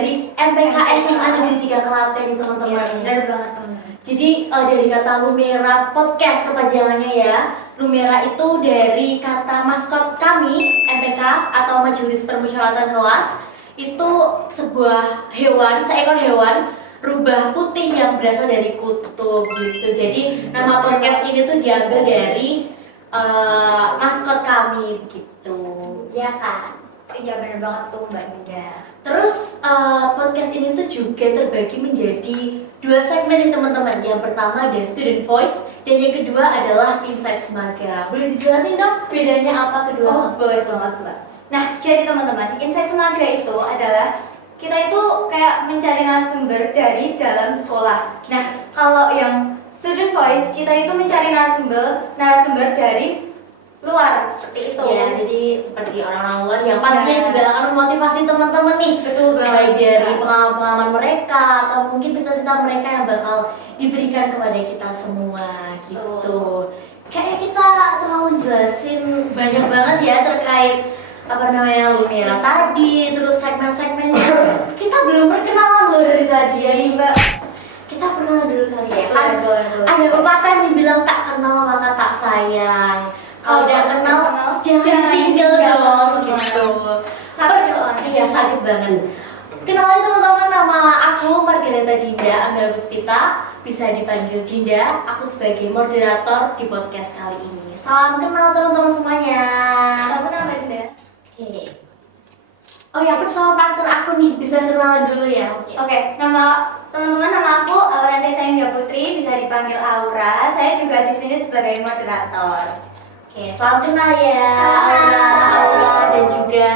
dari MPK SMA Negeri 3 Klaten nih teman-teman. Benar banget teman. Jadi dari kata Lumera podcast kepanjangannya ya. Lumera itu dari kata maskot kami MPK atau Majelis Permusyawaratan Kelas. Itu sebuah hewan, seekor hewan rubah putih yang berasal dari kutub gitu. Jadi nama podcast ini tuh diambil dari maskot kami begitu. Ya kan? Iya benar banget tuh Mbak Nida. Terus podcast ini tuh juga terbagi menjadi 2 segmen nih teman-teman. Yang pertama ada Student Voice dan yang kedua adalah Insight Semaga. Boleh dijelasin dong bedanya apa kedua? Oh, boleh banget Mbak. Nah, jadi teman-teman, Insight Semaga itu adalah kita itu kayak mencari narasumber dari dalam sekolah. Nah, kalau yang Student Voice kita itu mencari narasumber dari luar seperti itu. Ya, jadi seperti orang-orang luar yang pastinya juga akan memotivasi teman-teman nih. Betul banget. Baik dari pengalaman-pengalaman mereka atau mungkin cita-cita mereka yang bakal diberikan kepada kita semua gitu. Kayaknya kita terlalu jelasin banyak banget ya terkait Lumera tadi, terus segmen-segmennya. Kita belum perkenalan loh dari tadi ya Mbak. Kita perkenalan dulu kali ya. Ada pepatah yang bilang tak kenal maka tak sayang. Kalau udah kenal jangan tinggal dong gitu. Iya sakit banget. Kenalin teman-teman, nama aku Margareta Dinda Amel Puspita, bisa dipanggil Dinda. Aku sebagai moderator di podcast kali ini. Salam kenal teman-teman semuanya. Salam kenal Mbak Dinda. Oke. Oh ya, aku sama partner aku nih, bisa kenalan dulu ya. Oke, nama teman-teman, nama aku Aura Desayunda Putri, bisa dipanggil Aura. Saya juga di sini sebagai moderator. Oke, salam kenal ya Aura dan juga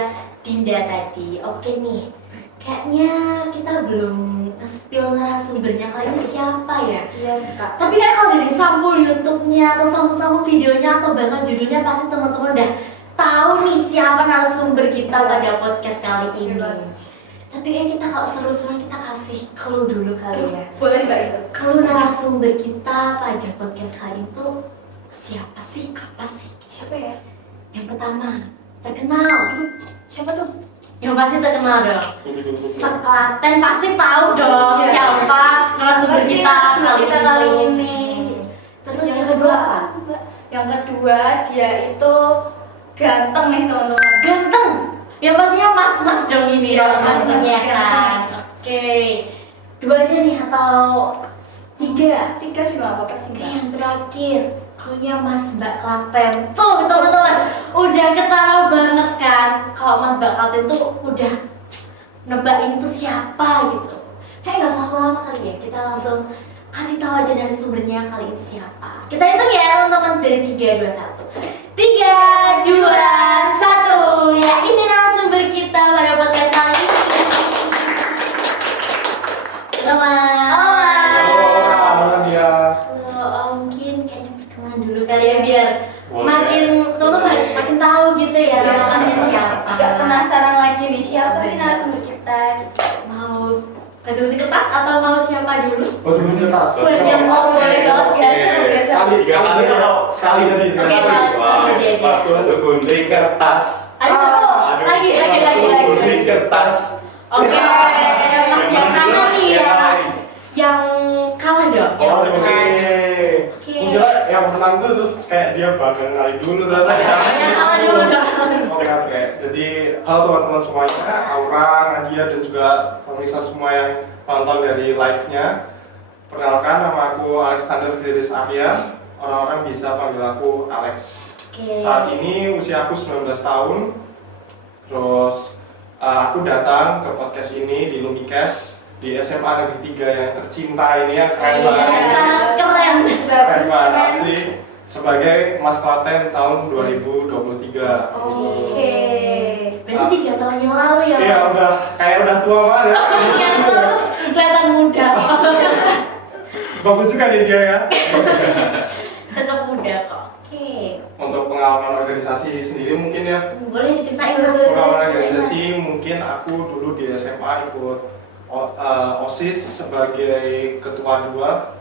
Dinda tadi. Oke nih, kayaknya kita belum nge-spill narasumbernya kali ini siapa ya? Iya, Kak. Tapi kan kalau dari sampul YouTube-nya atau sampul-sampul videonya atau bahkan judulnya pasti teman-teman udah tahu nih siapa narasumber kita pada podcast kali ini. Tapi kita kalau seru-seruan kita kasih clue dulu kali ya. Boleh Mbak itu. Clue narasumber kita pada podcast kali itu siapa sih? Apa sih? Siapa ya? Yang pertama, terkenal. Siapa tuh? Yang pasti terkenal dong. Seklaten pasti tahu dong Iya. siapa narasumber kita kali ini. Terus yang kedua apa? Yang kedua dia itu ganteng nih teman-teman. Ganteng. Ya pastinya mas-mas dong ini Iya, dong, mas mas-mas ini ya kan. ganteng. Oke. 2 aja nih atau 3? 3 juga nggak apa-apa sih Oke, Mbak. yang terakhir klunya Mas Mbak Klaten. Tuh teman-teman, udah ketara banget kan kalau Mas Mbak Klaten tuh udah nebak ini tuh siapa gitu. Kayak nggak usah lama kali ya, kita langsung kasih tahu aja dari sumbernya kali ini siapa. Kita hitung ya teman-teman dari 3, 2, 1. 3, 2, 1. Ya ini narasumber kita pada podcast kali ini. Halo Mas. Mungkin kayaknya perkenalan dulu kali ya biar makin makin tahu gitu ya namanya siapa. Agak penasaran lagi nih siapa sih narasumber kita? Mau batu di kertas atau mau siapa dulu? Batu di kertas. Boleh yang mau boleh banget biasa biasa. Sekali jadi Oke, sekali aja. Batu gunting kertas. Aduh, lagi. Gunting kertas. Oke, Mas yang mana nih ya? Yang kalah dong. Oh, Yang oke. Oke. Kira yang menang tuh terus kayak dia bakal ngali dulu ternyata ya. Yang kalah dulu dong. Oke. Jadi halo teman-teman semuanya, Aura, Nadia dan juga pemirsa semua yang nonton dari live-nya. Perkenalkan, nama aku Alexander Gredis Arya. Orang-orang bisa panggil aku Alex. Oke. Saat ini usia aku 19 tahun. Terus aku datang ke podcast ini di Lumikes di SMA Negeri 3 yang tercinta ini yang keren banget. Sangat keren. Keren banget sih. Sebagai Mas Klaten tahun 2023. Oke. Berarti 3 tahun yang lalu ya, Mas? Iya, udah tua banget ya. Yang lalu kelihatan muda. Bagus juga nih dia ya. Tetap muda kok. Oke. Untuk pengalaman organisasi sendiri mungkin ya. Boleh diceritain Mas? Pengalaman organisasi mungkin aku dulu di SMA ikut OSIS sebagai ketua 2.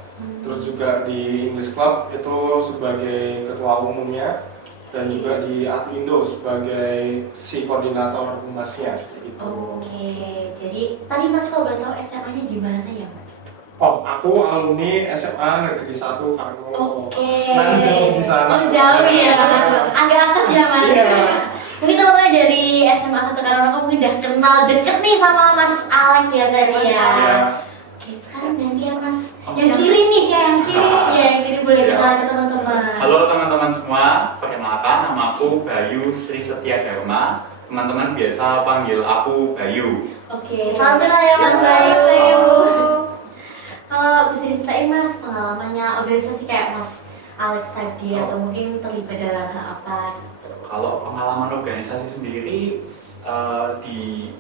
Terus juga di English Club itu sebagai ketua umumnya. dan juga di Admindo sebagai si koordinator humasnya gitu. Oke, jadi tadi Mas kalau boleh tahu SMA-nya di mana ya Mas? Oh, aku alumni SMA Negeri 1 Karangolo. Oke. Nah, jauh di sana. Oh, jauh ya. Agak atas ya Mas. Iya. Mungkin teman-teman dari SMA 1 Karangolo mungkin udah kenal deket nih sama Mas Alek ya tadi ya. Iya. Oke, sekarang gantian Mas. Yang kiri nih, ya yang kiri nih. Ya, yang kiri boleh kenal ke teman-teman. Halo teman-teman semua, perkenalkan nama aku Bayu Sri Setia Dharma. Teman-teman biasa panggil aku Bayu. Oke, salam kenal ya Mas Bayu. Kalau bisa diceritain Mas pengalamannya organisasi kayak Mas Alex tadi atau mungkin terlibat dalam hal apa gitu. Kalau pengalaman organisasi sendiri,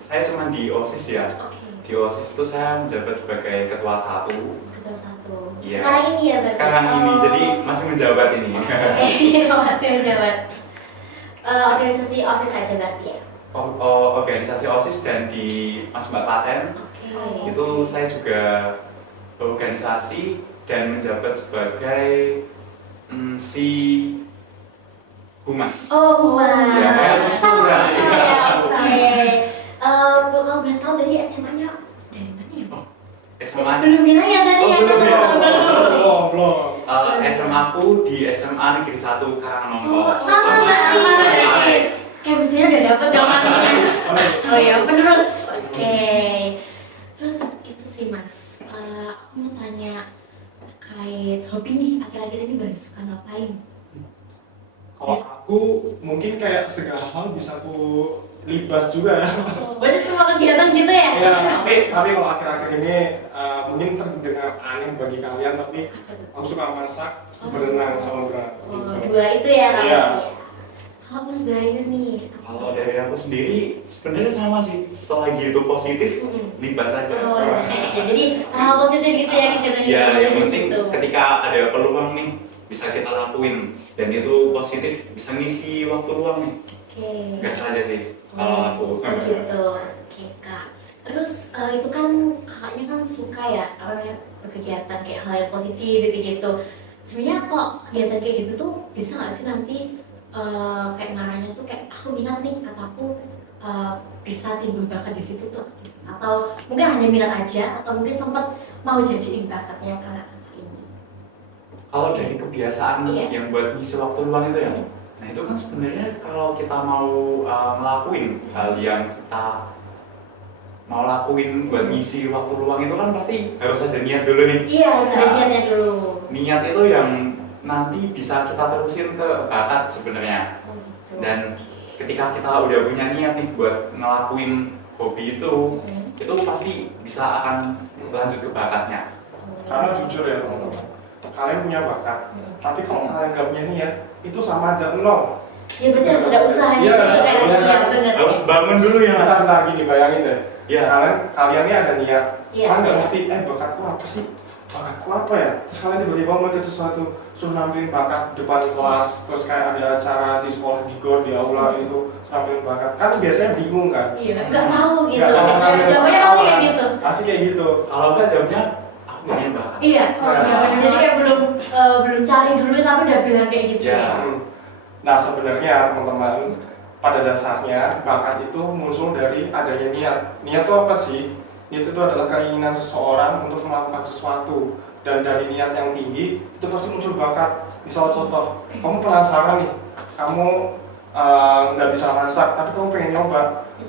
saya cuma di OSIS ya. Oke. Di OSIS itu saya menjabat sebagai ketua 1. Ketua 1. Iya. Sekarang ini ya berarti. Sekarang ini, jadi masih menjabat ini. Oke, masih menjabat. Organisasi OSIS aja berarti ya. Organisasi OSIS dan di Mas Mbak Klaten Oke. itu saya juga organisasi dan menjabat sebagai si humas. Oh, wah. Ya, saya Sama ya, saya. iya. Oke. Kalau boleh tahu dari SMA-nya dari mana ya Mas? SMA Belum bilang ya tadi Oh, ya belum ya? Belum. SMA aku di SMA Negeri 1 Karangolo. Oh, sama berarti. Alex. Chemistry-nya udah dapet dong maksudnya. Oh ya, penerus. Oke. Terus itu sih Mas, aku mau tanya terkait hobi nih, akhir-akhir ini baru suka ngapain? Kalau aku mungkin kayak segala hal bisa aku libas juga ya. Berarti semua kegiatan gitu ya? Ya, tapi kalau akhir-akhir ini mungkin terdengar aneh bagi kalian, tapi Apa tuh? aku suka masak, Oh, berenang suka. sama berenang. Oh, dua itu ya kamu Iya. ya? Kalau Mas Bayu nih, Kalau dari aku sendiri sebenarnya sama sih, selagi itu positif, libas saja. Oh, ya. Jadi hal positif gitu ya kegiatan Ya, yang positif penting gitu. ketika ada peluang nih bisa kita lakuin dan itu positif, bisa ngisi waktu luang nih. Oke. Gas aja sih kalau aku. Oh gitu, oke kak. Terus itu kan kakaknya kan suka ya apa namanya berkegiatan kayak hal yang positif gitu-gitu. Sebenarnya kok kegiatan kayak gitu tuh bisa nggak sih nanti kayak ngarahnya tuh kayak aku minat nih atau aku bisa timbul bakat di situ tuh atau mungkin hanya minat aja atau mungkin sempat mau jadiin bakatnya kakak-kakak ini. Kalau dari kebiasaan Iya. yang buat ngisi waktu luang itu ya, nah itu kan sebenarnya kalau kita mau ngelakuin hal yang kita mau lakuin buat ngisi waktu luang itu kan pasti harus ada niat dulu nih. Iya, harus ada niatnya dulu. Niat itu yang nanti bisa kita terusin ke bakat sebenarnya. Oh, gitu. Dan ketika kita udah punya niat nih buat ngelakuin hobi itu pasti bisa akan lanjut ke bakatnya. Karena jujur ya teman-teman, kalian punya bakat, tapi kalau kalian nggak punya niat, itu sama aja nol. Ya berarti harus ada usaha gitu Iya, juga kan? iya. Iya benar. Harus bangun dulu ya mas. Bentar lagi dibayangin deh. Iya. Kalian ini ada niat, Iya, kalian nggak iya. ngerti, bakatku apa sih? Bakatku apa ya? Terus kalian tiba-tiba melihat sesuatu, suruh nampilin bakat depan kelas, terus kayak ada acara di sekolah, di gor, di aula itu, nampilin bakat. Kan biasanya bingung kan? Iya, nggak tahu gitu. Nggak tahu Misalnya nampilin jawabannya bakat pasti apa. kayak gitu. Pasti kayak gitu. Kalau enggak jawabnya aku punya bakat. Iya, oh Nah. iya benar. Jadi kayak belum cari dulu tapi udah bilang kayak gitu. Iya. Nah sebenarnya teman-teman, pada dasarnya bakat itu muncul dari adanya niat. Niat itu apa sih? Niat itu adalah keinginan seseorang untuk melakukan sesuatu. Dan dari niat yang tinggi, itu pasti muncul bakat. Misal contoh, kamu penasaran nih, kamu nggak bisa masak, tapi kamu pengen nyoba.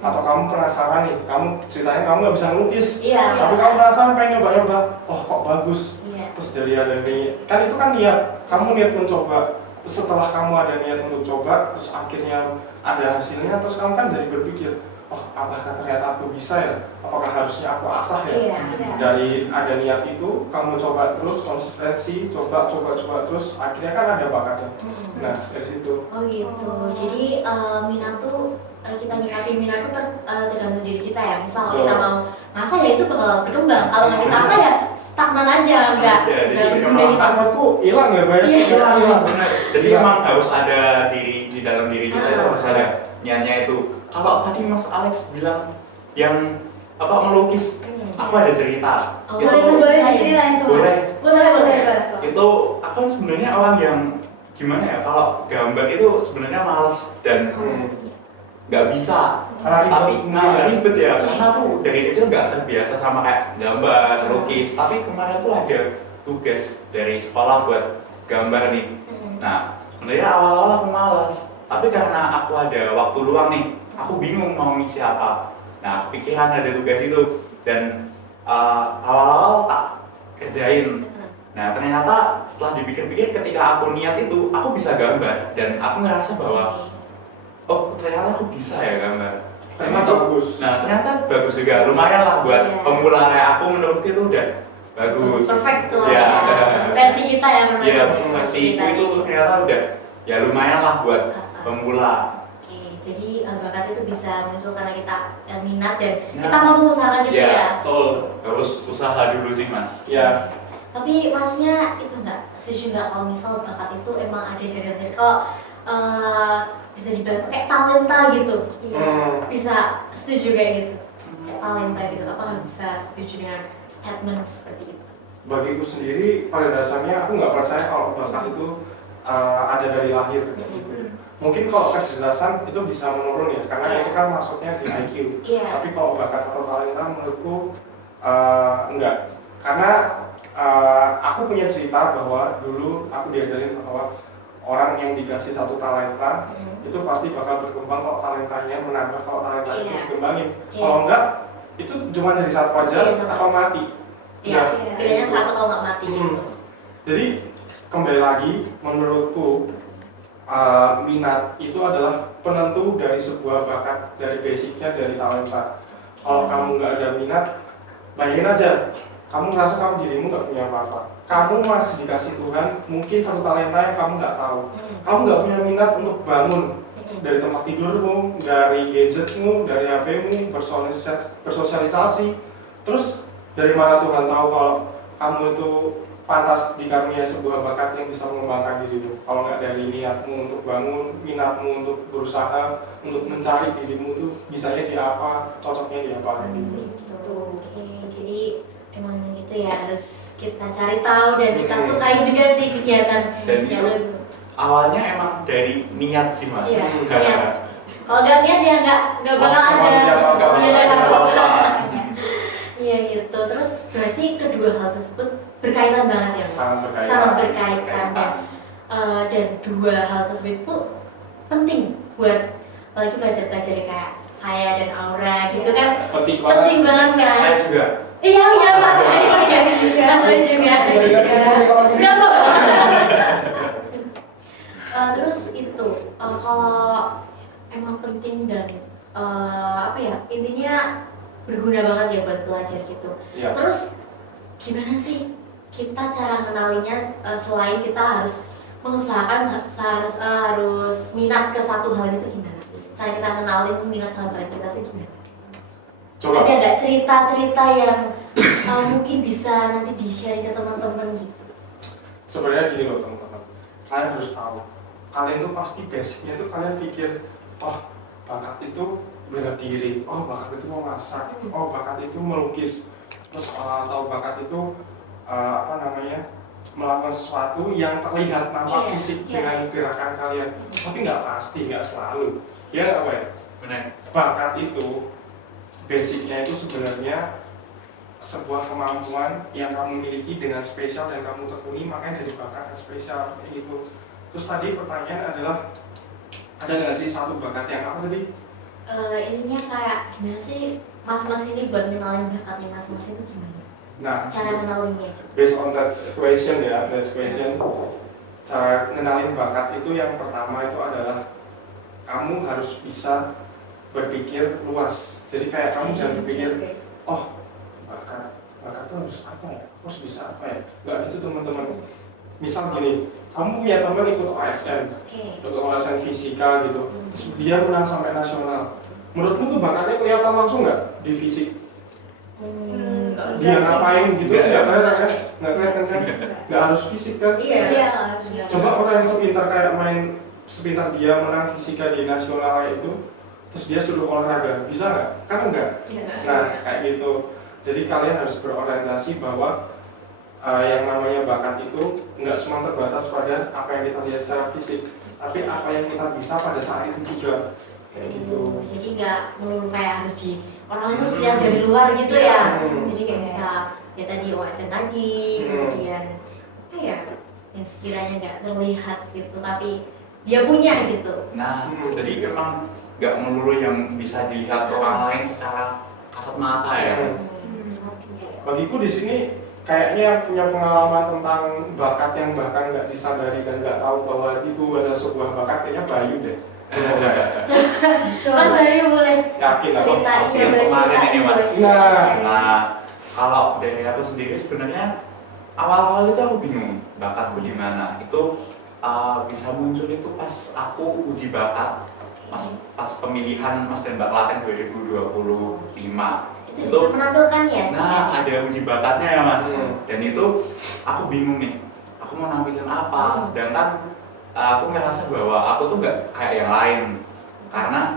Atau kamu penasaran nih, kamu ceritanya kamu nggak bisa ngelukis, Iya, tapi biasa. kamu penasaran pengen nyoba-nyoba. Oh kok bagus, Iya. terus dari ada niat, kan itu kan niat, kamu niat mencoba. Terus setelah kamu ada niat untuk coba, terus akhirnya ada hasilnya, terus kamu kan jadi berpikir, oh apakah ternyata aku bisa ya? Apakah harusnya aku asah ya? Iya. Dari ada niat itu, kamu coba terus, konsistensi, coba terus, akhirnya kan ada bakatnya. Nah dari situ. Oh gitu. Jadi minat tuh kita nyikapi minat tuh tergantung diri kita ya. Misal kalau kita mau ngasah ya itu bakal berkembang. Kalau nggak kita asah ya stagnan aja, enggak. aja. Jadi Udah memang gitu. Menurutku hilang ya, Bay? Iya. Hilang. Benar. Jadi Iya. memang harus ada di dalam diri kita itu harus ada niatnya itu. Kalau tadi Mas Alex bilang yang apa melukis, aku ada cerita. Oh, Itu- boleh Mas, Boleh ceritain. diceritain tuh mas? Boleh. Boleh. itu aku kan sebenarnya orang yang gimana ya, kalau gambar itu sebenarnya males dan nggak bisa. Tapi ribet ya, karena aku dari kecil nggak terbiasa sama kayak gambar, lukis. Tapi kemarin tuh ada tugas dari sekolah buat gambar nih. Nah, sebenarnya awal-awal aku malas, tapi karena aku ada waktu luang nih, aku bingung mau ngisi apa. Nah, pikiran ada tugas itu dan awal-awal tak kerjain. Nah, ternyata setelah dipikir-pikir ketika aku niat itu, aku bisa gambar dan aku ngerasa bahwa oh, ternyata aku bisa ya gambar. Ternyata bagus. Nah, ternyata bagus juga. Lumayan lah buat pemula kayak aku, menurutku itu udah bagus. Perfect tuh. Ya, versi kita yang iya, versi itu ternyata udah ya lumayan lah buat pemula. Oke, jadi bakat itu bisa muncul karena kita minat dan kita mau mengusahakan itu ya. Betul. Harus usaha dulu sih, Mas. Ya. Tapi masnya itu nggak setuju nggak kalau misal bakat itu emang ada dari lahir? Kalau bisa dibilang tuh kayak talenta gitu, bisa setuju kayak gitu, kayak talenta gitu, apa nggak bisa setuju dengan statement seperti itu? Bagiku sendiri pada dasarnya aku nggak percaya kalau bakat itu ada dari lahir. Mungkin kalau kecerdasan itu bisa menurun ya, karena itu kan masuknya di IQ. Tapi kalau bakat atau talenta menurutku enggak, karena aku punya cerita bahwa dulu aku diajarin bahwa orang yang dikasih satu talenta itu pasti bakal berkembang kalau talentanya menambah, kalau talentanya dikembangin. Kalau enggak, itu cuma jadi satu aja atau mati. Bedanya satu kalau nggak mati. Jadi kembali lagi, menurutku minat itu adalah penentu dari sebuah bakat, dari basicnya, dari talenta. Kalau kamu nggak ada minat, bayangin aja, kamu ngerasa kamu dirimu nggak punya apa-apa. Kamu masih dikasih Tuhan mungkin satu talenta yang kamu nggak tahu. Kamu nggak punya minat untuk bangun dari tempat tidurmu, dari gadgetmu, dari HP-mu, bersosialisasi. Terus dari mana Tuhan tahu kalau kamu itu pantas dikaruniai sebuah bakat yang bisa mengembangkan dirimu? Kalau nggak dari niatmu untuk bangun, minatmu untuk berusaha, untuk mencari dirimu itu bisanya di apa, cocoknya di apa gitu. Oke, jadi emang itu ya harus kita cari tahu dan kita sukai juga sih kegiatan Dan yang itu awalnya emang dari niat sih, Mas. Iya, niat. Kalau nggak niat ya nggak bakal ada. Iya gitu. Terus berarti kedua hal tersebut berkaitan banget ya, Mas? Sangat berkaitan. Dan dua hal tersebut itu penting buat apalagi pelajar-pelajar kayak saya dan Aura gitu kan. Penting banget kan? Saya juga. Iya, Mas. Saya juga. Nggak apa. Terus itu kalau emang penting dan apa ya, intinya berguna banget ya buat pelajar gitu. Terus gimana sih kita cara kenalinya, selain kita harus mengusahakan harus minat ke satu hal itu gimana? Cara kita kenalin minat sama bakat kita itu gimana? Coba. Ada nggak cerita-cerita yang mungkin bisa nanti di-share ke teman-teman gitu? Sebenarnya gini loh teman-teman, kalian harus tahu, kalian tuh pasti basicnya tuh kalian pikir, oh bakat itu bela diri, oh bakat itu mau masak, oh bakat itu melukis, terus atau bakat itu melakukan sesuatu yang terlihat nampak fisik dengan gerakan kalian. Tapi nggak pasti, nggak selalu. Ya apa ya? Benar. Bakat itu basicnya itu sebenarnya sebuah kemampuan yang kamu miliki dengan spesial dan kamu tekuni, makanya jadi bakat yang spesial kayak gitu. Terus tadi pertanyaan adalah, ada nggak sih satu bakat yang apa tadi? Intinya kayak gimana sih mas-mas ini buat ngenalin bakatnya mas-mas itu gimana? Nah, Cara ngenalinnya gitu. based on that question ya, cara ngenalin bakat itu yang pertama itu adalah kamu harus bisa berpikir luas. Jadi kayak kamu jangan berpikir, oh bakat itu harus apa ya? Harus bisa apa ya? Nggak gitu teman-teman. Misal gini, kamu punya teman ikut OSN, ikut OSN fisika gitu, terus dia menang sampai nasional. Menurutmu tuh bakatnya kelihatan langsung nggak di fisik? Dia ngapain gitu? Nggak kelihatan kan? Nggak harus fisik kan? Iya. Coba orang yang sepintar dia menang fisika di nasional itu, terus dia suruh olahraga, bisa nggak? Kan enggak. Nah kayak gitu. Jadi kalian harus berorientasi bahwa yang namanya bakat itu nggak cuma terbatas pada apa yang kita lihat secara fisik, tapi apa yang kita bisa pada saat itu juga, kayak gitu. Jadi nggak melulu kayak harus orang itu harus lihat dari luar gitu ya. Jadi kayak bisa ya tadi OSN tadi, kemudian apa ya yang sekiranya nggak terlihat gitu, tapi dia punya gitu. Nah, jadi memang nggak melulu yang bisa dilihat orang lain secara kasat mata ya. Bagiku di sini kayaknya punya pengalaman tentang bakat yang bahkan nggak disadari dan nggak tahu bahwa itu adalah sebuah bakat, kayaknya Bayu deh. Mas Bayu boleh Yakin apa? ceritain, Pasti yang boleh kemarin ceritain, ini, Mas. boleh Nah. ceritain. Nah, kalau dari aku sendiri sebenarnya awal-awal itu aku bingung bakatku di mana. Itu bisa muncul itu pas aku uji bakat, pas pemilihan Mas dan Mbak Klaten 2025. Itu bisa menampilkan ya? Nah, ada uji bakatnya ya Mas. Dan itu aku bingung nih, aku mau nampilin apa. Sedangkan aku ngerasa bahwa aku tuh nggak kayak yang lain, karena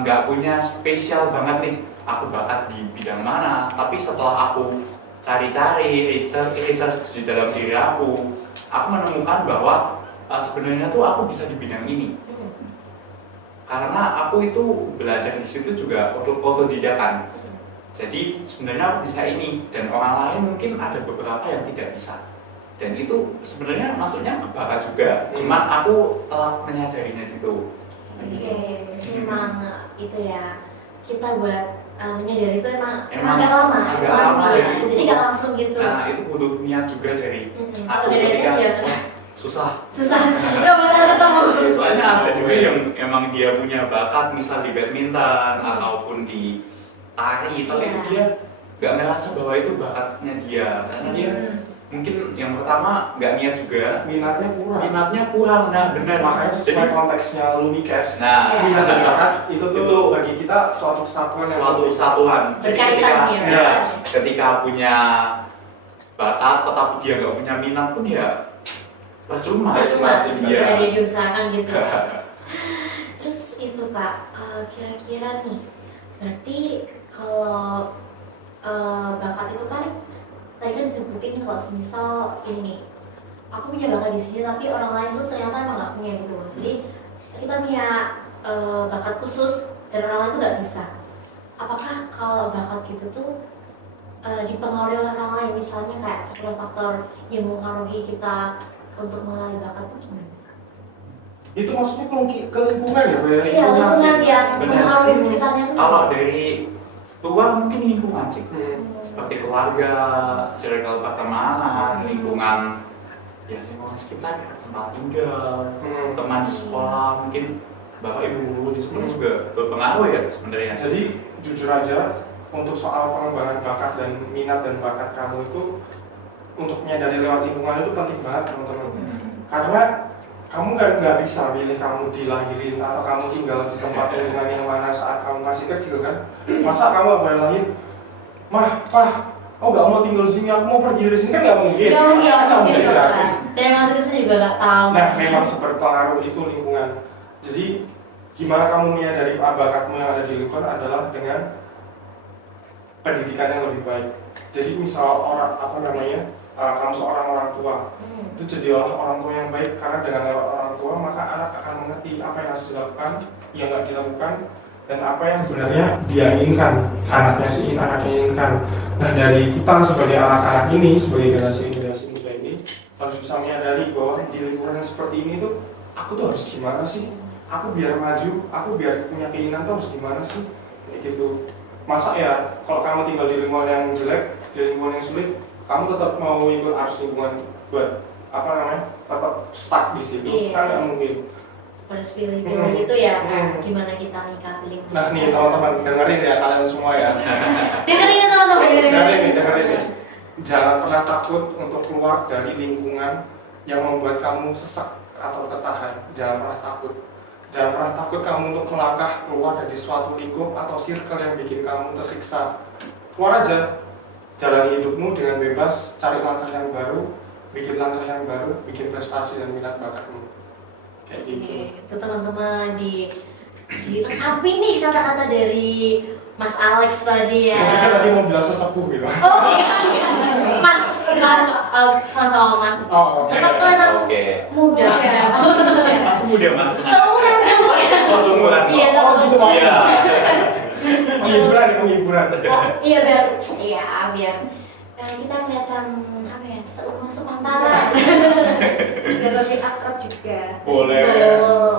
nggak punya spesial banget nih aku bakat di bidang mana. Tapi setelah aku cari-cari, research di dalam diri aku menemukan bahwa sebenarnya tuh aku bisa di bidang ini. Karena aku itu belajar di situ juga otodidakan. Jadi sebenarnya aku bisa ini, dan orang lain mungkin ada beberapa yang tidak bisa. Dan itu sebenarnya maksudnya ke bakat juga. Cuman aku telah menyadarinya situ. Oke, memang itu ya, kita buat menyadari itu emang Emang agak lama, agak lama, ya. dan itu Jadi nggak langsung gitu. Nah, itu butuh niat juga dari aku Atau dari ketika ya, susah. nggak bakal ketemu. Soalnya ada juga yang emang dia punya bakat, misal di badminton ataupun di tari, tapi dia nggak ngerasa bahwa itu bakatnya dia, karena dia mungkin yang pertama nggak niat juga, minatnya kurang. Nah benar, Makanya sesuai konteksnya Lumikes, nah minat dan bakat itu tuh bagi kita suatu kesatuan yang suatu kesatuan. Jadi Berkaitan ketika punya bakat tetapi dia nggak punya minat pun ya percuma dia diusahakan gitu. Terus itu Kak, kira-kira nih, berarti kalau bakat itu kan tadi kan disebutin kalau semisal ini nih, aku punya bakat di sini tapi orang lain tuh ternyata emang nggak punya gitu loh. Jadi kita punya bakat khusus dan orang lain tuh nggak bisa. Apakah kalau bakat gitu tuh dipengaruhi oleh orang lain, misalnya kayak faktor yang mempengaruhi kita untuk mengenali bakat tuh gimana? itu maksudnya ke lingkungan ya, Bu? Iya, lingkungan yang Benar. mempengaruhi sekitarnya tuh. Kalau dari luar mungkin lingkungan sih, seperti keluarga, circle pertemanan, lingkungan sekitar, tempat tinggal, teman di sekolah, mungkin bapak ibu guru di sekolah juga berpengaruh ya sebenarnya. Jadi jujur aja, untuk soal pengembangan bakat dan minat dan bakat kamu itu untuk menyadari lewat lingkungan itu penting banget teman-teman. Karena kamu nggak bisa pilih kamu dilahirin atau kamu tinggal di tempat lingkungan yang mana saat kamu masih kecil kan. Masa kamu apa lahir, mah, pah, oh nggak mau tinggal di sini, aku mau pergi dari sini, kan nggak mungkin. Nggak mungkin, Kan nggak mungkin, kan. kan? Dan masuk ke sini juga nggak tahu. Nah, memang berpengaruh itu lingkungan. Jadi gimana kamu menyadari bakatmu yang ada di lingkungan adalah dengan pendidikan yang lebih baik. Jadi misal kamu seorang orang tua, itu jadilah orang tua yang baik, karena dengan lewat orang tua maka anak akan mengerti apa yang harus dilakukan, yang nggak dilakukan, dan apa yang sebenarnya dia inginkan, anaknya inginkan. Nah, dari kita sebagai anak-anak ini, sebagai generasi muda ini, harus bisa menyadari bahwa di lingkungan yang seperti ini tuh aku tuh harus gimana sih? Aku biar maju, aku biar punya keinginan tuh harus gimana sih? Kayak gitu. Masa ya kalau kamu tinggal di lingkungan yang jelek, di lingkungan yang sulit, kamu tetap mau ikut arus lingkungan buat tetap stuck di situ? Iya. Kan nggak mungkin. Harus pilih-pilih itu ya, gimana kita menyikapi lingkungan. Nah nih teman-teman, dengerin ya kalian semua ya. Dengerin ya teman-teman. dengerin nih. Jangan pernah takut untuk keluar dari lingkungan yang membuat kamu sesak atau tertahan. Jangan pernah takut. Jangan pernah takut kamu untuk melangkah keluar dari suatu lingkup atau circle yang bikin kamu tersiksa. Keluar aja, jalani hidupmu dengan bebas, cari langkah yang baru, bikin langkah yang baru, bikin prestasi dan minat bakatmu. Kayak gitu. Oke, itu teman-teman diresapi nih kata-kata dari Mas Alex tadi ya. Mungkin tadi mau bilang sesepuh gitu. Oh, enggak. sama-sama Mas. Oh, oke. Tetap kelihatan Oke. muda. Masih muda mas. tenang Seumuran aja. seumuran. Oh, seumuran. Iya, Oh, gitu seumuran. Mas. Iya. Penghiburan, penghiburan. Oh, iya biar kita kelihatan apa ya, seumur sepantaran. Biar lebih akrab juga. Boleh. Betul.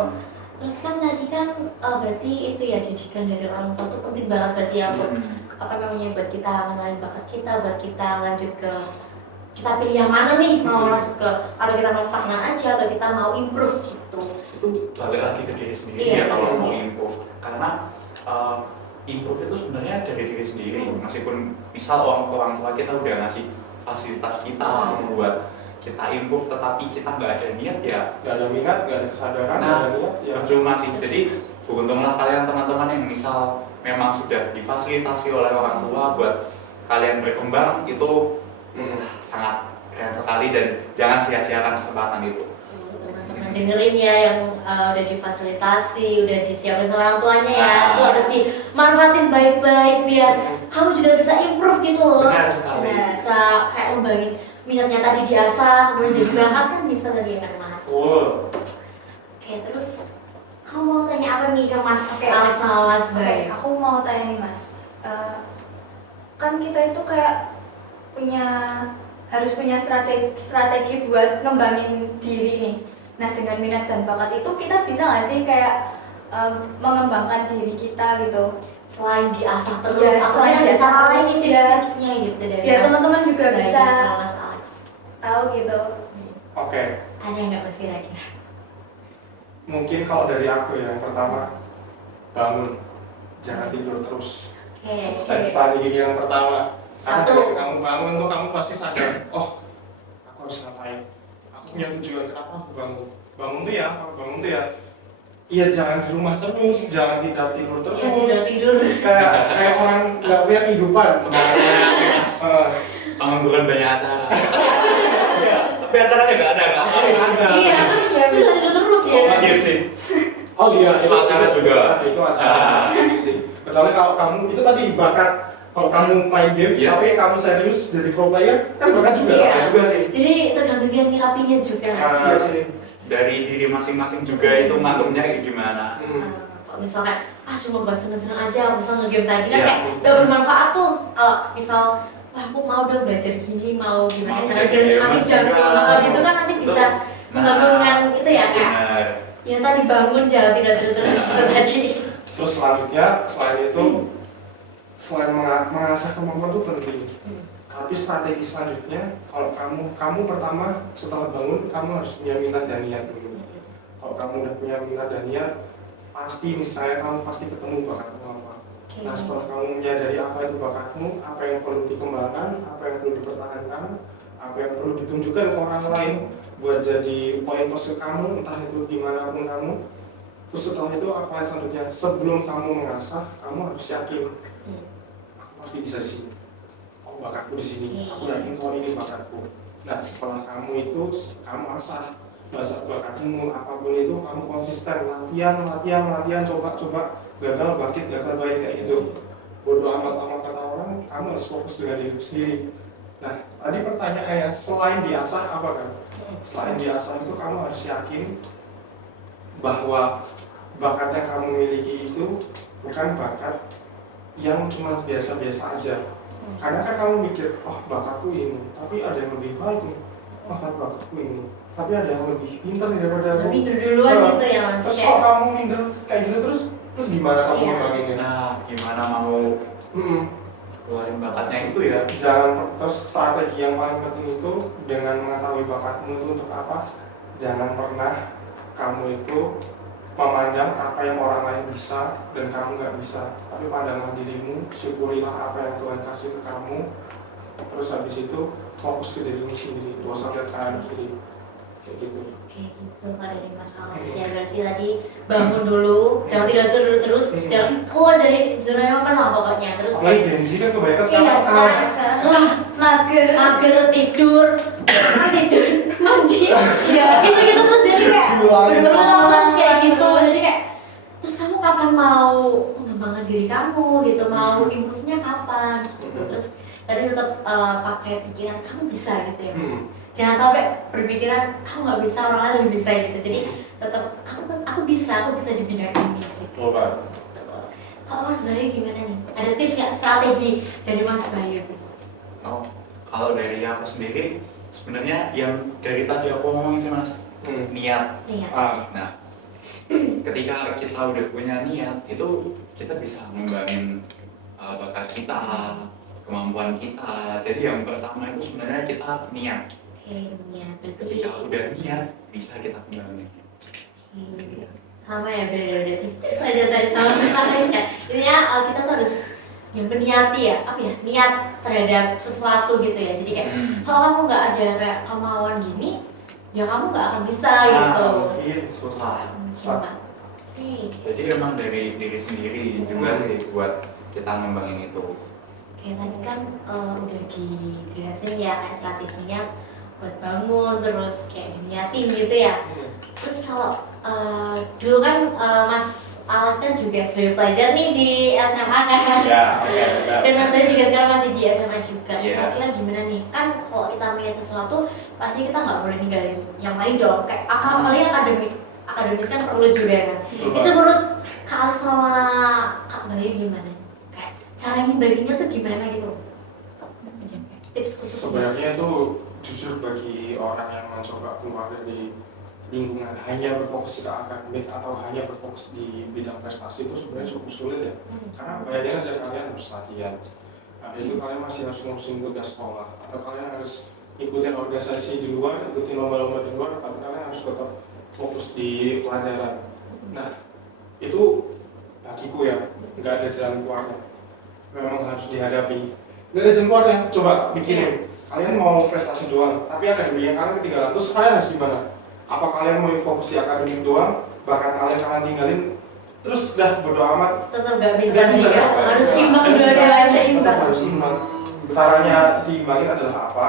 Terus kan tadi kan berarti itu ya didikan dari orang tua tuh penting banget berarti ya buat apa namanya, buat kita mengenalin bakat kita, buat kita lanjut ke, kita pilih yang mana nih, mau lanjut ke, atau kita mau stagnan aja atau kita mau improve gitu. Itu balik lagi ke diri sendiri Iya, ya kalau diri mau sendiri. improve, karena improve itu sebenarnya dari diri sendiri. Meskipun misal orang tua kita udah ngasih fasilitas kita buat kita improve, tetapi kita nggak ada niat ya Gak ada minat, gak ada kesadaran, Nah, gak ada niat ya. percuma sih. Jadi beruntunglah kalian teman-teman yang misal memang sudah difasilitasi oleh orang tua buat kalian berkembang, itu sangat keren sekali dan jangan sia-siakan kesempatan itu. Teman-teman dengerin ya yang udah difasilitasi, udah disiapin sama orang tuanya ya, Nah. itu harus dimanfaatin baik-baik biar kamu juga bisa improve gitu loh. Benar sekali. Nah, bisa kayak ngembangin minatnya tadi diasah, kemudian jadi bakat kan bisa tadi ya kan Mas. Betul. Oke, terus kamu mau tanya apa nih ke Mas Oke. Alex sama Mas Oke, Bay? aku mau tanya nih Mas. Kan kita itu kayak harus punya strategi buat ngembangin diri nih. Nah, dengan minat dan bakat itu kita bisa nggak sih kayak mengembangkan diri kita gitu? Selain diasah terus, Iya, atau selain ada diasah cara terus, lain iya. tips-tipsnya gitu dari Biar Mas teman-teman juga Bay bisa sama Mas Alex. tahu gitu. Oke, Ada nggak Mas kira-kira? mungkin kalau dari aku ya, yang pertama bangun, jangan tidur terus. Oke. Dan strategi yang pertama, karena Satu. ketika kamu bangun tuh kamu pasti sadar, oh aku harus ngapain, aku punya tujuan kenapa aku bangun. Bangun tuh ya, aku bangun tuh ya, iya jangan di rumah terus, jangan tidak tidur terus. Ya tidur. Kayak orang nggak punya kehidupan. Bangun bukan banyak acara. Ya, tapi acaranya nggak ada kan? Ada. Iya, sudah tidur terus ya. Oh, gitu sih. Oh iya, Itu acara juga. Itu acara. Itu sih. Kecuali kalau kamu itu tadi bakat, kalau kamu main game, Iya. tapi kamu serius jadi pro player, kan bakat juga. Iya. Bakat juga sih. Jadi tergantung yang nyikapinya juga nggak Ah, sih? sih. Dari diri masing-masing juga itu manggungnya kayak gimana. Kalau misalkan cuma buat seneng-seneng aja, misal nge-game tadi kan Iya. kayak gak bermanfaat tuh. Kalau misal wah aku mau dong belajar gini, mau gimana Mau cara jadi biar gamer kami jam juga. gitu kan nanti bisa Nah, membangunkan itu ya kayak benar. ya tadi bangun jangan tidak tidur terus itu tadi. Terus selanjutnya, selain itu, selain mengasah kemampuan itu penting. Tapi strategi selanjutnya, kalau kamu pertama setelah bangun, kamu harus punya minat dan niat dulu. Kalau kamu udah punya minat dan niat, pasti misalnya kamu pasti ketemu bakatmu apa. Nah setelah kamu menyadari apa itu bakatmu, apa yang perlu dikembangkan, apa yang perlu dipertahankan, apa yang perlu ditunjukkan ke orang lain buat jadi poin plus ke kamu, entah itu dimanapun kamu. Terus setelah itu apa yang selanjutnya? Sebelum kamu mengasah, kamu harus yakin, aku pasti bisa di sini. Oh bakatku di sini. Aku yakin kalau ini bakatku. Nah setelah kamu itu, kamu asah bakatmu apapun itu, kamu konsisten latihan, coba gagal bangkit kayak gitu. Bodoh amat kata orang, kamu harus fokus dengan diri sendiri. Nah tadi pertanyaannya, selain diasah apa kan? Selain diasah itu kamu harus yakin bahwa bakat yang kamu miliki itu bukan bakat yang cuma biasa-biasa aja. Karena kan kamu mikir, oh bakatku ini, tapi ada yang lebih baik nih. Oh bakatku ini, tapi ada yang lebih pintar daripada aku. Lebih duluan gitu ya Mas. Terus Kayak- kalau kamu minder kayak gitu terus gimana kamu Iya. ngembanginnya? Nah, gimana mau keluarin bakatnya itu ya? Jangan, terus strategi yang paling penting itu dengan mengetahui bakatmu itu untuk apa, jangan pernah kamu itu memandang apa yang orang lain bisa dan kamu nggak bisa, tapi pandanglah dirimu, syukurilah apa yang Tuhan kasih ke kamu, terus habis itu fokus ke dirimu sendiri, gak usah lihat kanan kiri kayak gitu. Oke gitu Pak dari Mas Alex ya, berarti tadi bangun dulu, jangan tidur terus, terus jangan keluar dari zona nyaman lah pokoknya. Terus Apalagi Gen Z kan kebanyakan iya sekarang wah mager tidur mandi ya gitu terus jadi kayak berulang terus kayak gitu, jadi kayak terus kamu kapan mau mengembangkan diri kamu gitu, mau improve-nya kapan gitu. Terus tapi tetap pakai pikiran kamu bisa gitu ya Mas. Jangan sampai berpikiran aku nggak bisa, orang lain lebih bisa gitu. Jadi tetap aku bisa di bidang ini gitu. Oh, Pak. Kalau Mas Bayu gimana nih? Ada tips nggak, strategi dari Mas Bayu gitu? Oh, kalau dari aku sendiri sebenarnya yang dari tadi aku ngomongin sih Mas, niat. Iya. Nah, ketika kita udah punya niat, itu kita bisa ngembangin bakat kita, kemampuan kita. Jadi yang pertama itu sebenarnya kita niat. Oke, niat berarti. Ketika udah niat, bisa kita kembangin. Sama ya, beda-beda tipis aja tadi sama Mas Alex ya. Intinya kita tuh harus yang berniati ya, apa ya, niat terhadap sesuatu gitu ya. Jadi kayak kalau kamu nggak ada kayak kemauan gini, ya kamu nggak akan bisa gitu. Mungkin susah. Oke. Jadi emang dari diri sendiri juga sih buat kita ngembangin itu. Oke, tadi kan udah dijelasin ya kayak strateginya buat bangun, terus kayak diniatin gitu ya. Terus kalau dulu kan Mas Alas kan juga sebagai pelajar nih di SMA kan? Ya, oke. Dan Mas Bayu juga sekarang masih di SMA juga. Iya. Kira-kira gimana nih? Kan kalau kita melihat sesuatu, pasti kita nggak boleh ninggalin yang lain dong. Kayak apalagi akademis kan perlu juga kan. Betul, Itu menurut Kak Alas sama Kak Bayu gimana? Kayak cara ngimbanginya tuh gimana gitu? Tips khusus. Sebenarnya itu jujur bagi orang yang mencoba keluar dari lingkungan hanya berfokus ke akademik atau hanya berfokus di bidang prestasi itu sebenarnya cukup sulit ya. Karena bayangin aja kalian harus latihan. Nah, itu kalian masih harus ngurusin tugas sekolah atau kalian harus ikutin organisasi di luar, ikutin lomba-lomba di luar, tapi kalian harus tetap fokus di pelajaran. Nah, itu bagiku ya, nggak ada jalan keluarnya. Memang harus dihadapi. Nggak ada jalan keluarnya, coba pikirin. Kalian mau prestasi doang, tapi akademiknya kalian ketinggalan. Terus kalian harus gimana? Apa kalian mau fokus di akademik doang, bakat kalian tinggalin, terus dah bodo amat. Tetap nggak bisa Nggak sih bisa, kan? ya. Harus seimbang dua-duanya, harus seimbang. Tetap harus seimbang. Caranya seimbangin adalah apa?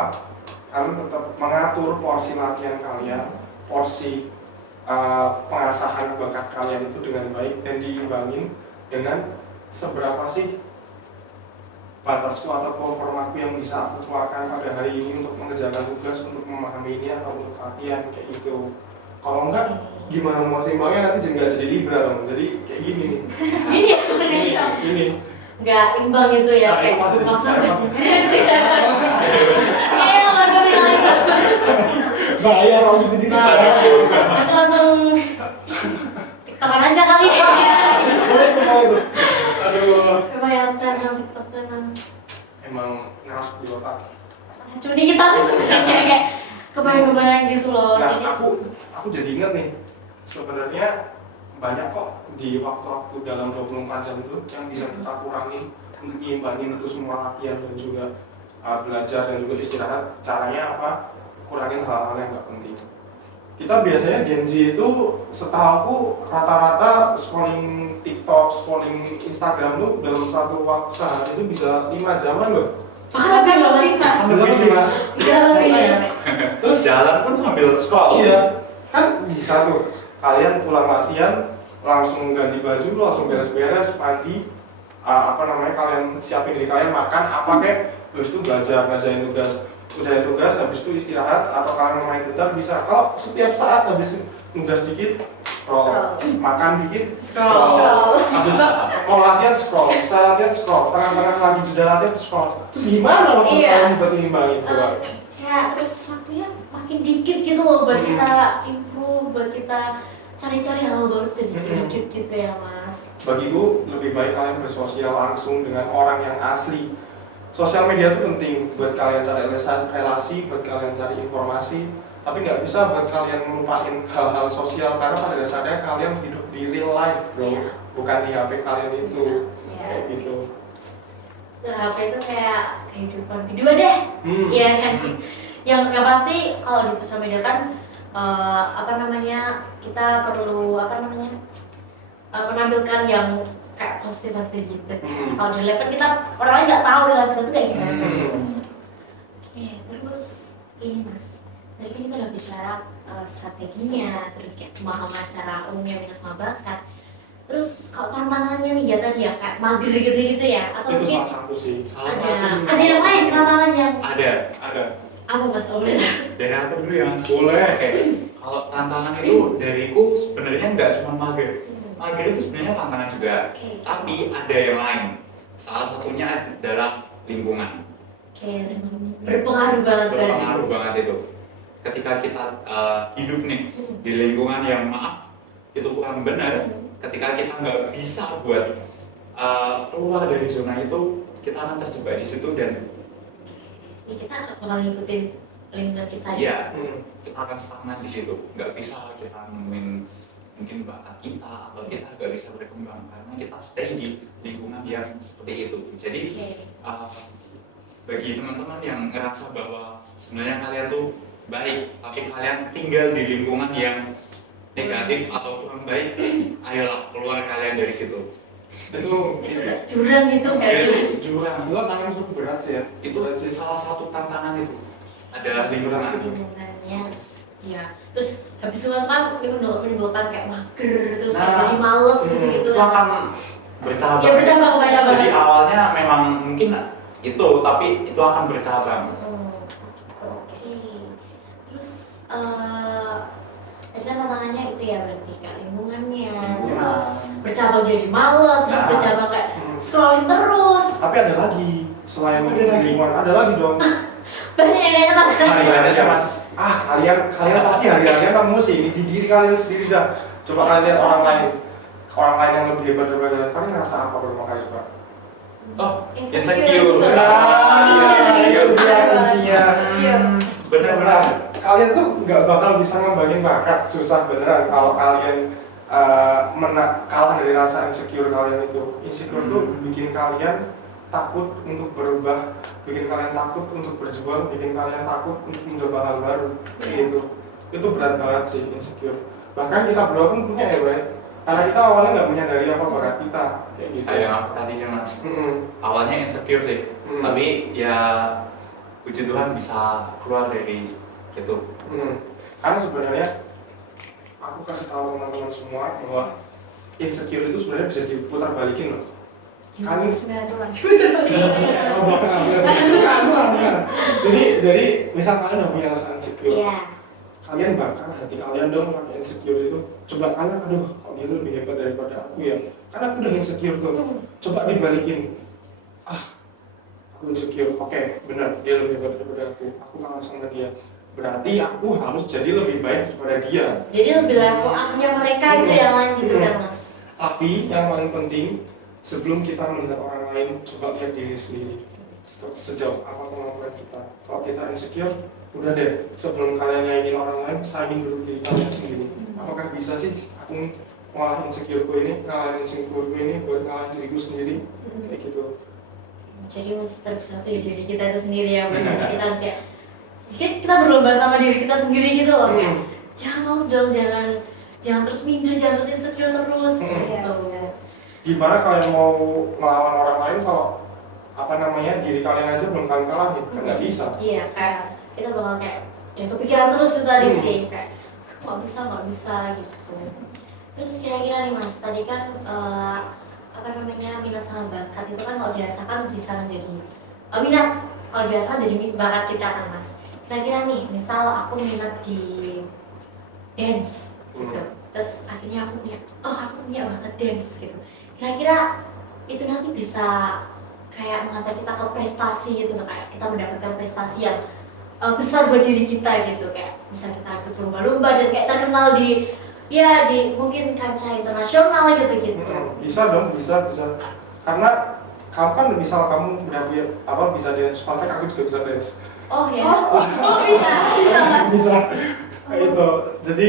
Kalian tetap mengatur porsi latihan kalian, porsi pengasahan bakat kalian itu dengan baik dan diimbangin dengan seberapa sih batasku atau performaku yang bisa aku keluarkan pada hari ini untuk mengerjakan tugas, untuk memahami ini atau untuk latihan kayak gitu. Kalau enggak, gimana mau timbangnya nanti nggak jadi libra dong. Jadi kayak gini nih. Ini ya, Indonesia. Ini. Nggak imbang gitu ya, Nah, kayak itu masih maksudnya. disiksa, Iya, yang baru bilang itu. Bahaya kalau gitu di Nanti langsung tekan aja kali ya. Boleh itu. Aduh. Lumayan tren yang TikTok tuh emang Emang ngeras di otak. curi kita sih sebenarnya kayak kebayang-kebayang gitu loh. Nah, Jadi aku jadi inget nih, sebenarnya banyak kok di waktu-waktu dalam 24 jam itu yang bisa kita kurangi untuk nyimbangin itu semua latihan dan juga belajar dan juga istirahat. Caranya apa? Kurangin hal-hal yang nggak penting. Kita biasanya Gen Z itu setahuku rata-rata scrolling TikTok, scrolling Instagram tuh dalam satu waktu sehari itu bisa 5 jaman loh. bahkan lebih loh mas. Lebih sih mas. Bisa lebih ya. Terus Jalan pun sambil scroll. iya, kan bisa tuh. Kalian pulang latihan, langsung ganti baju, langsung beres-beres, mandi, kalian siapin diri kalian makan, apa kayak, terus itu belajar, ngajarin tugas, habis itu istirahat, atau kalian main gitar bisa. Kalau setiap saat habis nugas dikit, scroll, makan dikit, scroll, habis mau latihan scroll, bisa latihan scroll, tengah-tengah lagi jeda latihan scroll. Terus gimana loh Iya. kalian buat ngimbangin coba? Ya terus waktunya makin dikit gitu loh buat kita improve, buat kita cari-cari hal baru jadi dikit gitu ya mas. Bagiku lebih baik kalian bersosial langsung dengan orang yang asli. Sosial media itu penting buat kalian cari relasi, buat kalian cari informasi, tapi nggak bisa buat kalian melupain hal-hal sosial karena pada dasarnya kalian hidup di real life bro, Iya. bukan di HP kalian itu. Iya. Kayak gitu. HP itu kayak kehidupan kedua deh. Iya kan. Yang pasti kalau di sosial media kan kita perlu menampilkan yang kayak positif gitu. Kalau di live kan kita orang lain nggak tahu live itu kayak gimana. Oke, terus ini mas, tadi kan kita udah bicara strateginya, terus kayak pemahaman secara umumnya minat sama bakat. Terus kalau tantangannya nih ya tadi ya kayak mager gitu-gitu ya, atau Itu mungkin salah satu sih. Salah ada satu sih. ada yang lain tantangannya? Ada. Apa mas kalau boleh tahu? Dari aku dulu ya mas. Boleh. Oke. Kalau tantangan itu dariku sebenarnya nggak cuma mager. Mager itu sebenarnya tantangan juga. Oke. Tapi ada yang lain. Salah satunya adalah lingkungan. Oke, berpengaruh banget Berpengaruh banget itu. Ketika kita hidup nih di lingkungan yang maaf itu kurang benar. Ketika kita nggak bisa buat keluar dari zona itu, kita akan terjebak di situ dan Ya, kita bakal ngikutin lingkungan kita ya. iya, kita akan stagnan di situ. Nggak bisa kita nemuin mungkin bakat kita atau kita nggak bisa berkembang karena kita stay di lingkungan yang seperti itu. Jadi Oke. bagi teman-teman yang ngerasa bahwa sebenarnya kalian tuh baik, tapi kalian tinggal di lingkungan yang negatif atau kurang baik, ayolah keluar kalian dari situ. Itu Itu kayak jurang gitu nggak sih mas? Jurang Itu tantangan cukup berat sih ya. itu Berat sih. salah satu tantangan itu adalah lingkungan. Lingkungannya terus habis itu kan menimbulkan kayak mager terus Nah, jadi males gitu-gitu itu akan bercabang. Ya, bercabang banyak Jadi banget. awalnya memang mungkin itu, tapi itu akan bercabang. Oke. Terus tadi kan tantangannya itu ya berarti kayak lingkungannya, terus bercabang jadi males, terus Nah. bercabang kayak scrolling terus. Tapi ada lagi selain Ada lagi. lingkungan, ada lagi dong. Banyak yang kayaknya tantangannya. Gimana sih mas? Kalian pasti hari-harian kamu sih ini di diri kalian sendiri dah. Coba kalian lihat orang lain yang lebih hebat daripada kalian. Kalian ngerasa apa pertama kali coba? Oh, Insecure insecure. juga. Itu dia kuncinya. Benar-benar. Kalian tuh nggak bakal bisa ngembangin bakat, susah beneran kalau kalian kalah dari rasa insecure kalian itu. Insecure tuh bikin kalian takut untuk berubah, bikin kalian takut untuk berjuang, bikin kalian takut untuk mencoba hal baru. Gitu. Itu berat banget sih insecure. Bahkan kita berdua pun punya ya, Bray. Karena kita awalnya nggak menyadari apa bakat kita, kayak gitu. Kayak yang aku tadi sih mas. Mm-mm. Awalnya insecure sih, Hmm. tapi ya puji Tuhan bisa keluar dari itu. Karena sebenarnya aku kasih tahu teman-teman semua bahwa insecure itu sebenarnya bisa diputar balikin loh. Kalian bukan. Jadi misal kalian udah punya rasa insecure, Iya. kalian bakar hati kalian dong pakai insecure itu. Coba kalian, aduh, kok dia lebih hebat daripada aku ya? Karena aku udah insecure tuh. Coba dibalikin. Aku insecure. Oke, benar, dia lebih hebat daripada aku. Aku kalah sama dia. Berarti aku harus jadi lebih baik daripada dia. Jadi lebih level up-nya mereka gitu yang lain gitu kan mas. Tapi yang paling penting, sebelum kita melihat orang lain, coba lihat diri sendiri. Sejauh apa kemampuan kita. Kalau kita insecure, udah deh, sebelum kalian nyaingin orang lain, saingin dulu diri kalian sendiri. Apakah bisa sih aku ngalahin insecureku ini, ngalahin insecureku ini buat ngalahin diriku sendiri? Kayak gitu. Jadi musuh terbesar itu ya diri kita itu sendiri ya mas. Jadi kita harus ya kita berlomba sama diri kita sendiri gitu loh kayak jangan males dong, jangan terus minder, jangan terus insecure terus gitu. Gimana kalian mau melawan orang lain kalau diri kalian aja belum kalian kalahin? Kan nggak bisa. Iya kayak kita bakal kayak ya kepikiran terus itu tadi sih kayak nggak bisa gitu. Terus kira-kira nih mas, tadi kan minat sama bakat itu kan kalau biasakan bisa menjadi minat, kalau biasa jadi bakat kita kan mas. Kira-kira nih, misal aku minat di dance gitu, terus akhirnya aku punya bakat dance gitu. Kira-kira itu nanti bisa kayak mengantar kita ke prestasi gitu, kayak kita mendapatkan prestasi yang besar buat diri kita gitu, kayak bisa kita ikut lomba-lomba dan kayak terkenal di mungkin kancah internasional gitu. Bisa dong, bisa. Karena kamu kan misal kamu udah bisa dance, fun fact, aku juga bisa dance. Oh ya. Oh bisa mas. Bisa. Kayak itu. Jadi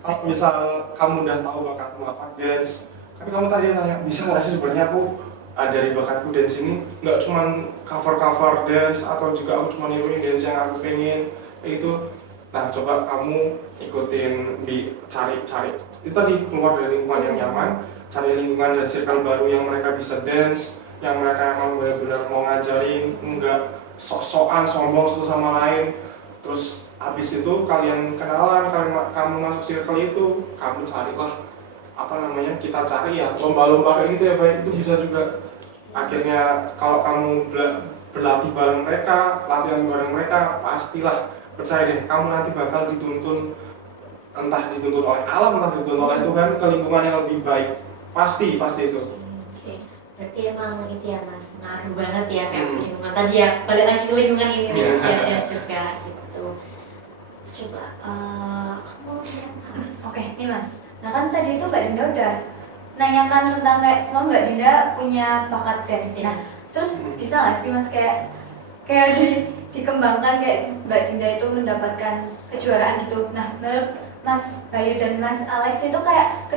kalau misal kamu udah tahu bakatmu apa dance, kan kamu tadi tanya bisa nggak sih sebenarnya aku dari bakatku dance ini nggak cuman cover dance atau juga aku cuma niruin dance yang aku pengen kayak gitu. Nah coba kamu ikutin cari itu tadi, keluar dari lingkungan yang nyaman, cari lingkungan dan circle baru yang mereka bisa dance, yang mereka emang benar-benar mau ngajarin, enggak sok-sokan sombong satu sama lain. Terus habis itu kalian kenalan, kamu masuk circle itu, kamu carilah apa namanya kita cari ya lomba-lomba kayak gitu ya baik itu bisa juga akhirnya kalau kamu berlatih bareng mereka, latihan bareng mereka, pastilah percaya deh kamu nanti bakal dituntun, entah dituntun oleh alam, entah dituntun oleh Tuhan ke lingkungan yang lebih baik, pasti itu. Oke, berarti emang itu ya Mas, ngaruh banget ya kayak lingkungan tadi ya, balik lagi ke lingkungan ini nih, ya juga gitu. Coba, kamu Oke, nih Mas. Nah kan tadi itu Mbak Dinda udah nanyakan tentang kayak semua Mbak Dinda punya bakat dance. Nah, terus bisa nggak sih Mas kayak dikembangkan kayak Mbak Dinda itu mendapatkan kejuaraan gitu. Nah, menurut Mas Bayu dan Mas Alex itu kayak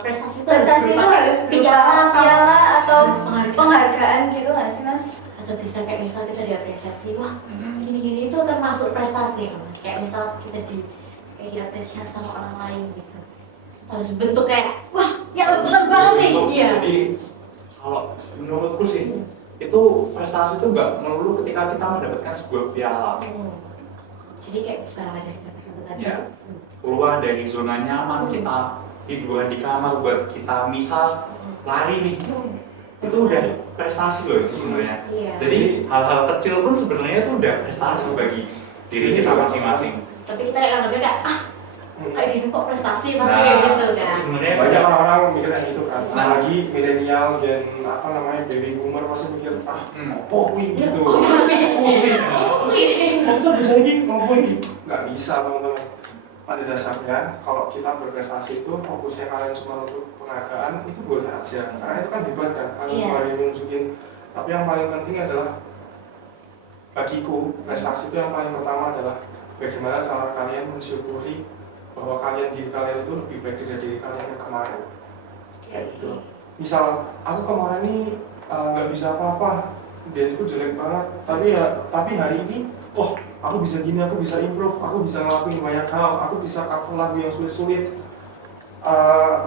prestasi itu prestasi itu harus piala piala atau penghargaan. penghargaan gitu nggak sih Mas? Atau bisa kayak misal kita diapresiasi, wah gini-gini itu termasuk prestasi Mas. Kayak misal kita kayak diapresiasi sama orang lain gitu. Harus bentuk kayak, wah ya besar banget nih. Iya. Jadi kalau menurutku sih itu prestasi itu nggak melulu ketika kita mendapatkan sebuah piala. Jadi kayak bisa dari kata-kata tadi. Ya. Keluar dari zona nyaman kita tiduran di kamar buat kita misal lari nih, itu udah prestasi loh itu sebenarnya. Iya. Jadi hal-hal kecil pun sebenarnya itu udah prestasi bagi diri kita masing-masing. Tapi kita yang anggapnya kayak kayak hidup kok prestasi pasti Nah, kayak gitu kan. sebenarnya Banyak orang-orang mikir kayak gitu kan, Nah. apalagi milenial dan apa namanya baby boomer pasti mikir gitu. Pusing. Kamu tuh bisa lagi ngomong nggak bisa teman-teman. Pada dasarnya kalau kita berprestasi itu fokusnya kalian cuma untuk penghargaan itu boleh aja, karena itu kan hebat kan, kalian boleh nunjukin. Tapi yang paling penting adalah bagiku prestasi itu yang paling pertama adalah bagaimana cara kalian mensyukuri bahwa diri kalian itu lebih baik dari diri kalian yang kemarin. Kayak gitu. Misal aku kemarin ini nggak bisa apa-apa, dia itu jelek banget, tapi hari ini aku bisa gini, aku bisa improve, aku bisa ngelakuin banyak hal, aku bisa cover lagu yang sulit-sulit.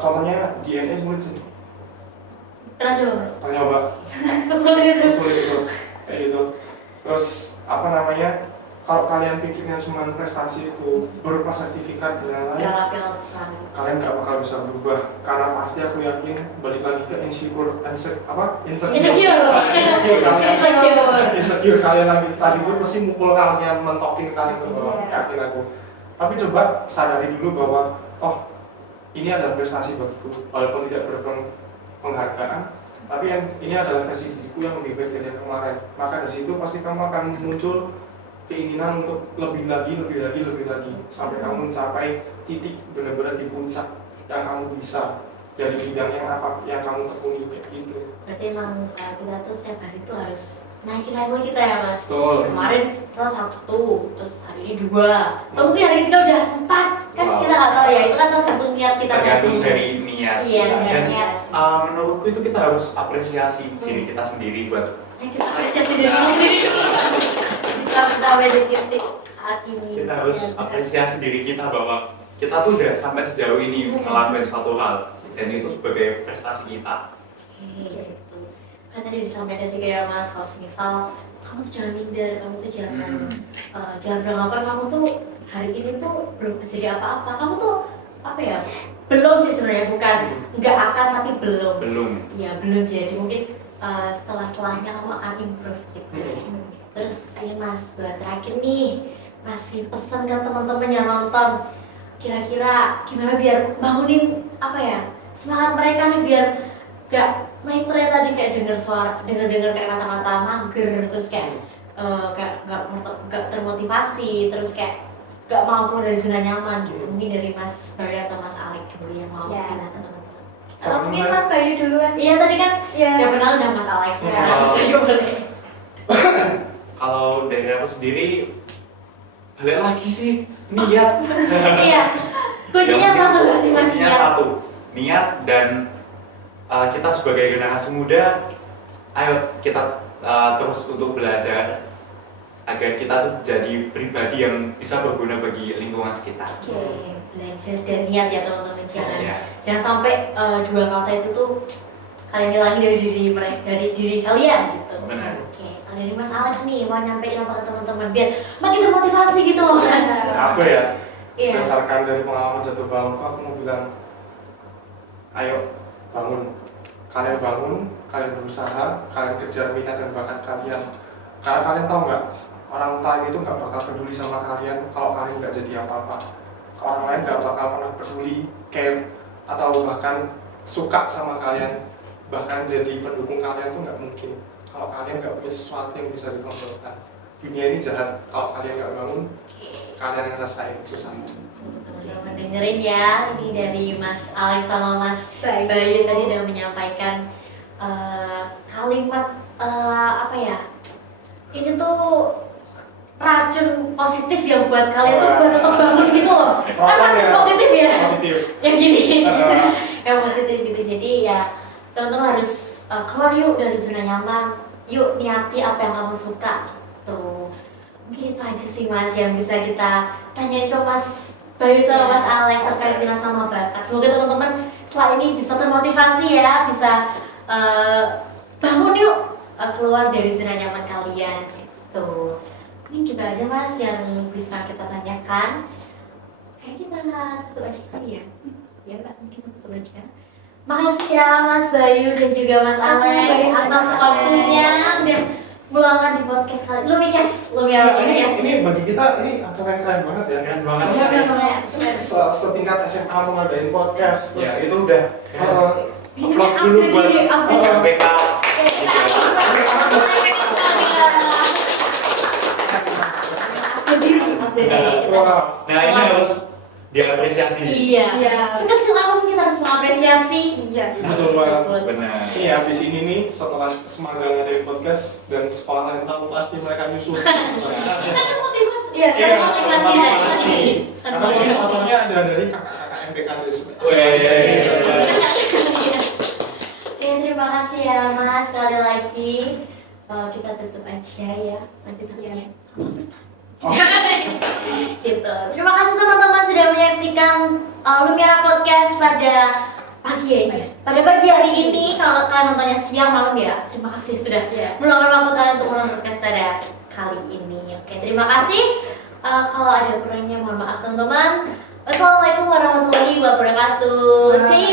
Contohnya DNA sulit sih. Pernah coba Mas? Pernah nyoba. Sesulit itu. Sulit itu, kayak gitu. Terus apa namanya? Kalau kalian pikirnya cuma prestasi itu berupa sertifikat dan lain-lain, Piala besar. kalian nggak bakal bisa berubah. Karena pasti aku yakin balik lagi ke insecure kalian lagi tadi itu pasti mukul kalian, mentokin kalian ke bawah. Yakin aku. Tapi coba sadari dulu bahwa ini adalah prestasi bagiku, walaupun tidak berpenghargaan, tapi ini adalah versi diriku yang lebih baik dari yang kemarin. Maka dari situ pasti kamu akan muncul keinginan untuk lebih lagi sampai kamu mencapai titik benar-benar di puncak yang kamu bisa dari bidang yang kamu tekuni kayak gitu. Berarti emang kita tuh setiap hari tuh harus naikin level kita ya Mas. Betul. Kemarin salah 1, terus hari ini 2, atau mungkin hari ini kita udah 4. Kan kita nggak tahu ya, itu kan tergantung niat kita tergantung tadi. dari niat. Iya, Dan dari niat. menurutku itu kita harus apresiasi diri kita sendiri buat Kita apresiasi diri sendiri. Bisa mencapai di titik saat ini. kita harus apresiasi diri kita bahwa kita tuh udah sampai sejauh ini ngelakuin suatu hal dan itu sebagai prestasi kita. Gitu. Kan tadi disampaikan juga ya Mas, kalau misal kamu tuh jangan minder, kamu tuh jangan beranggapan kamu tuh hari ini tuh belum jadi apa-apa. Kamu tuh belum sih sebenarnya, bukan nggak akan tapi belum. Iya, belum jadi. Mungkin setelahnya kamu akan improve gitu. Terus ini Mas, buat terakhir nih, masih pesan ke teman-teman yang nonton, kira-kira gimana biar bangunin semangat mereka nih, biar gak main tadi kayak dengar kayak kata-kata mager, terus kayak gak termotivasi, terus kayak gak mau keluar dari zona nyaman gitu. Mungkin dari Mas Bayu atau Mas Alex dulu yang mau bilang ke teman-teman. Atau mungkin Mas Bayu duluan. Iya, tadi kan yang kenal udah Mas Alex ya. Mas Bayu boleh. Kalau dari aku sendiri balik lagi sih niat. Iya, kuncinya satu berarti Mas, kuncinya niat. satu, niat. Dan kita sebagai generasi muda, ayo kita terus untuk belajar agar kita tuh jadi pribadi yang bisa berguna bagi lingkungan sekitar. Oke, belajar dan niat ya teman-teman, Iya. jangan sampai dua kata itu tuh kalian hilangi dari diri kalian gitu. Benar. Oke, kalau dari Mas Alex nih mau nyampein apa ke teman-teman biar makin termotivasi gitu loh Mas. Apa ya? Iya. Berdasarkan dari pengalaman jatuh bangunku, aku mau bilang, ayo bangun. Kalian bangun, kalian berusaha, kalian kejar minat dan bakat kalian. Karena kalian tahu nggak, orang lain itu nggak bakal peduli sama kalian kalau kalian nggak jadi apa-apa. Orang lain nggak bakal pernah peduli, care, atau bahkan suka sama kalian, bahkan jadi pendukung kalian tuh nggak mungkin. Kalau kalian nggak punya sesuatu yang bisa ditonjolkan. Dunia ini jahat, kalau kalian nggak bangun, kalian yang rasain susahnya. Teman-teman dengerin ya, ini dari Mas Alex sama Mas Bayu tadi udah menyampaikan kalimat apa ya? Ini tuh racun positif ya buat kalian tuh buat tetap bangun gitu loh. Kan racun positif ya. Positif. Yang gini. Yang positif gitu. Jadi ya teman-teman harus keluar yuk dari zona nyaman. Yuk niati apa yang kamu suka. Tuh. Mungkin itu aja sih Mas yang bisa kita tanyain ke Mas Bayu sama Mas Alex terkait minat sama bakat. Semoga teman-teman setelah ini bisa termotivasi ya, bisa bangun yuk keluar dari zona nyaman kalian gitu. Ini kita aja Mas yang bisa kita tanyakan. Kayak kita tutup aja kali ya. Ya Mbak, mungkin tutup aja. Makasih ya Mas Bayu dan juga Mas Alex atas waktunya udah meluangkan di podcast kali. Lumiar Ini bagi kita ini acara yang keren banget ya. Keren banget sih. Setingkat SMA mengadain podcast. Ya terus itu udah. Ini Applause kan dulu upgrade buat diri, upgrade. MPK. Wah, Nah ini harus diapresiasi. Iya. Iya. Sekecil apapun kita harus mengapresiasi. Iya. Betul banget. Benar. ini habis ini nih setelah semangat ngadain podcast dan sekolah yang tahu pasti mereka nyusul. Kan motivasi. Iya, Iya, termotivasi termotivasi. dari Karena ini maksudnya ada dari kakak-kakak MPK dari Oke, terima kasih ya Mas sekali lagi. Kita tutup aja ya. Nanti tanya. Gitu. Terima kasih teman-teman sudah menyaksikan Lumiara Podcast pada pagi ya ini. Pada pagi hari ini, kalau kalian nontonnya siang malam ya, terima kasih sudah meluangkan waktu kalian untuk menonton podcast pada kali ini. Oke, terima kasih. Kalau ada kurangnya mohon maaf teman-teman. Wassalamualaikum warahmatullahi wabarakatuh. See you.